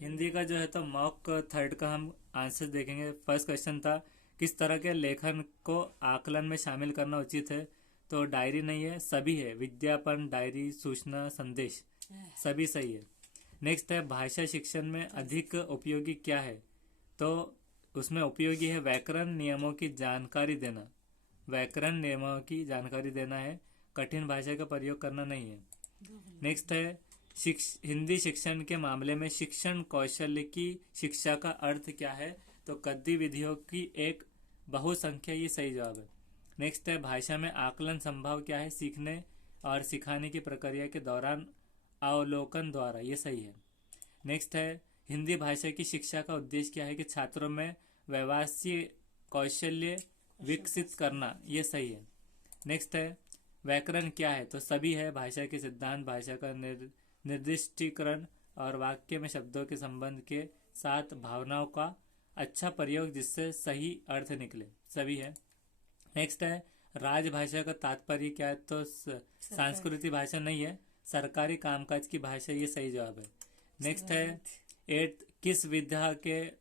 हिंदी का जो है तो मॉक थर्ड का हम आंसर देखेंगे। फर्स्ट क्वेश्चन था किस तरह के लेखन को आकलन में शामिल करना उचित है। तो डायरी नहीं है, सभी है। विज्ञापन, डायरी, सूचना, संदेश, सभी सही है। नेक्स्ट है भाषा शिक्षण में अधिक उपयोगी क्या है। तो उसमें उपयोगी है व्याकरण नियमों की जानकारी देना। व्याकरण नियमों की जानकारी देना है, कठिन भाषा का प्रयोग करना नहीं है। नेक्स्ट है हिंदी शिक्षण के मामले में शिक्षण कौशल्य की शिक्षा का अर्थ क्या है। तो गद्दी विधियों की एक बहुसंख्या, ये सही जवाब है। नेक्स्ट है भाषा में आकलन संभव क्या है। सीखने और सिखाने की प्रक्रिया के दौरान अवलोकन द्वारा, ये सही है। नेक्स्ट है हिंदी भाषा की शिक्षा का उद्देश्य क्या है कि छात्रों में व्यवहारिक कौशल्य विकसित करना, ये सही है। नेक्स्ट है व्याकरण क्या है। तो सभी है। भाषा के सिद्धांत, भाषा का निर्दिष्टीकरण और वाक्य में शब्दों के संबंध के साथ भावनाओं का अच्छा प्रयोग जिससे सही अर्थ निकले, सभी है। नेक्स्ट है राजभाषा का तात्पर्य क्या है। तो सांस्कृतिक भाषा नहीं है, सरकारी कामकाज की भाषा, ये सही जवाब है। नेक्स्ट है एट किस विधा के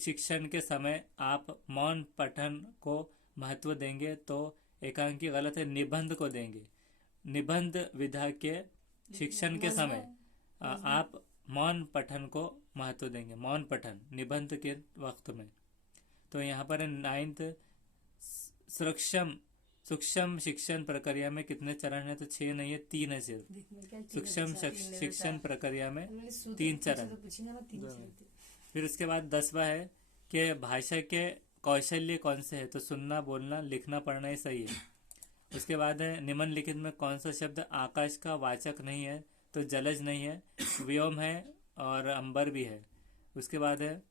शिक्षण के समय आप मौन पठन को महत्व देंगे। तो एकांकी गलत है, निबंध को देंगे। निबंध विधा के शिक्षण के समय आप मौन पठन को महत्व देंगे। मौन पठन निबंध के वक्त में। तो यहाँ पर है नाइन्थ सूक्ष्म शिक्षण प्रक्रिया में कितने चरण है। तो 6 नहीं है, 3 है सिर्फ। सूक्ष्म शिक्षण प्रक्रिया में 3 चरण। फिर उसके बाद 10वां है कि भाषा के कौशल्य कौन से है। तो सुनना, बोलना, लिखना, पढ़ना, ये सही है। उसके बाद है निम्नलिखित में कौन सा शब्द आकाश का वाचक नहीं है। तो जलज नहीं है, व्योम है और अंबर भी है। उसके बाद है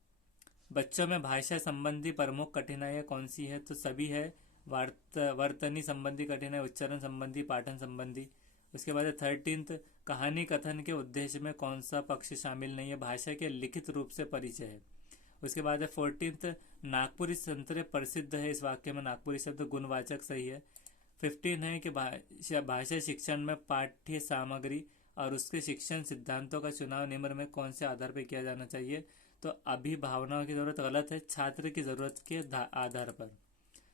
बच्चों में भाषा संबंधी प्रमुख कठिनाइयाँ कौन सी है। तो सभी है। वर्तनी संबंधी कठिनाई, उच्चारण संबंधी, पाठन संबंधी। उसके बाद है 13th कहानी कथन के उद्देश्य में कौन सा पक्ष शामिल नहीं है। भाषा के लिखित रूप से परिचय है। उसके बाद है 14th नागपुरी संतरे प्रसिद्ध है। इस वाक्य में नागपुरी शब्द गुणवाचक, सही है। 15 है कि भाषा शिक्षण में पाठ्य सामग्री और उसके शिक्षण सिद्धांतों का चुनाव निम्न में कौन से आधार पर किया जाना चाहिए। तो अभिभावनाओं की जरूरत गलत है, छात्र की जरूरत के आधार पर।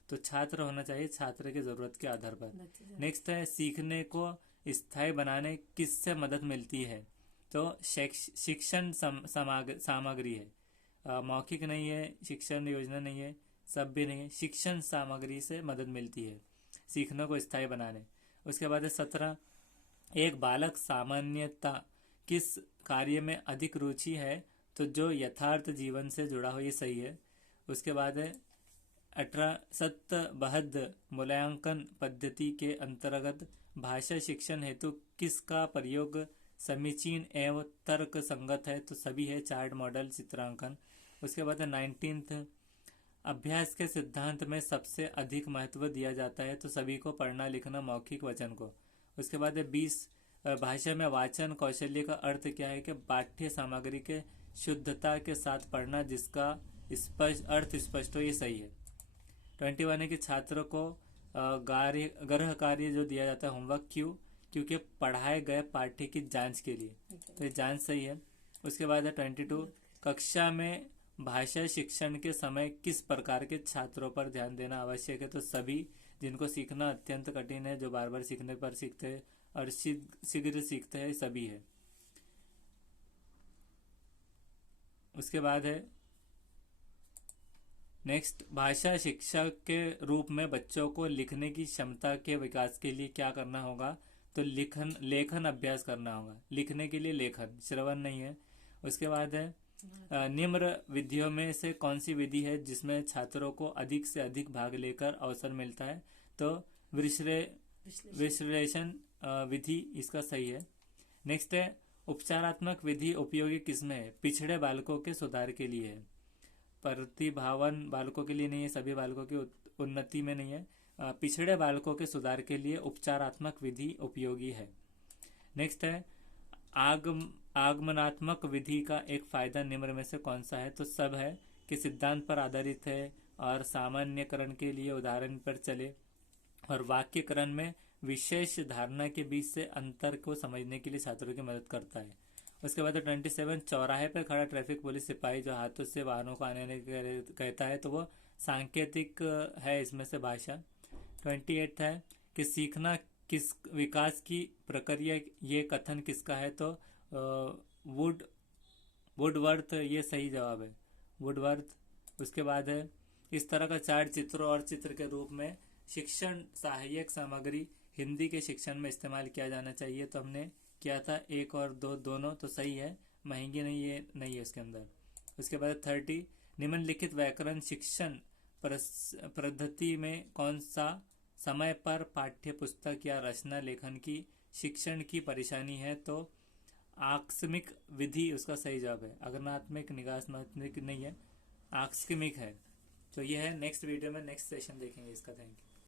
तो छात्र होना चाहिए छात्र की जरूरत के आधार पर। नेक्स्ट है सीखने को स्थायी बनाने किससे मदद मिलती है। तो शिक्षण सामग्री है। मौखिक नहीं है, शिक्षण योजना नहीं है, सब भी नहीं है। शिक्षण सामग्री से मदद मिलती है सीखने को स्थायी बनाने। उसके बाद है 17 एक बालक सामान्यता किस कार्य में अधिक रुचि है। तो जो यथार्थ जीवन से जुड़ा हो, ये सही है। उसके बाद है 18 सत्यबद्ध मूल्यांकन पद्धति के अंतर्गत भाषा शिक्षण हेतु किसका प्रयोग समीचीन एवं तर्क संगत है। तो सभी है। चार्ट, मॉडल, चित्रांकन। उसके बाद है 19th अभ्यास के सिद्धांत में सबसे अधिक महत्व दिया जाता है। तो सभी को पढ़ना, लिखना, मौखिक वचन को। उसके बाद है 20 भाषा में वाचन कौशल्य का अर्थ क्या है कि पाठ्य सामग्री के शुद्धता के साथ पढ़ना जिसका अर्थ स्पष्ट हो, ये सही है। 21 है कि छात्र को गृह कार्य जो दिया जाता है होमवर्क, क्योंकि पढ़ाए गए पाठ्य की जांच के लिए। तो ये जांच सही है। उसके बाद है 22 कक्षा में भाषा शिक्षण के समय किस प्रकार के छात्रों पर ध्यान देना आवश्यक है। तो सभी जिनको सीखना अत्यंत कठिन है, जो बार बार सीखने पर सीखते हैं और शीघ्र सीखते हैं, सभी है। उसके बाद है नेक्स्ट भाषा शिक्षक के रूप में बच्चों को लिखने की क्षमता के विकास के लिए क्या करना होगा। तो लेखन अभ्यास करना होगा। लिखने के लिए लेखन, श्रवण नहीं है। उसके बाद है निम्न विधियों में से कौन सी विधि है जिसमें छात्रों को अधिक से अधिक भाग लेकर अवसर मिलता है। तो विश्लेषण विधि इसका सही है। नेक्स्ट है उपचारात्मक विधि उपयोगी किसमें है। पिछड़े बालकों के सुधार के लिए है, प्रतिभावान बालकों के लिए नहीं है, सभी बालकों की उन्नति में नहीं है। पिछड़े बालकों के सुधार के लिए उपचारात्मक विधि उपयोगी है। नेक्स्ट है आगमनात्मक विधि का एक फायदा निम्न में से कौन सा है। तो सब है कि सिद्धांत पर आधारित है और सामान्यकरण के लिए उदाहरण पर चले और वाक्यकरण में विशेष धारणा के बीच से अंतर को समझने के लिए छात्रों की मदद करता है उसके बाद 27 चौराहे पर खड़ा ट्रैफिक पुलिस सिपाही जो हाथों से वाहनों को आने कहता है, तो वो सांकेतिक है इसमें से भाषा। 28 है कि सीखना किस विकास की प्रक्रिया, ये कथन किसका है, तो वुडवर्थ, ये सही जवाब है, वुडवर्थ। उसके बाद है इस तरह का चार्ट चित्रों और चित्र के रूप में शिक्षण सहायक सामग्री हिंदी के शिक्षण में इस्तेमाल किया जाना चाहिए, तो हमने किया था 1 और 2 दोनों, तो सही है, महंगी नहीं है उसके अंदर। उसके बाद 30 निम्नलिखित व्याकरण शिक्षण पद्धति में कौन सा समय पर पाठ्य पुस्तक या रचना लेखन की शिक्षण की परेशानी है, तो आकस्मिक विधि उसका सही जवाब है। अग्रणात्मक निगात्मक नहीं है, आकस्मिक है। तो ये है, नेक्स्ट वीडियो में नेक्स्ट सेशन देखेंगे इसका। Thank you.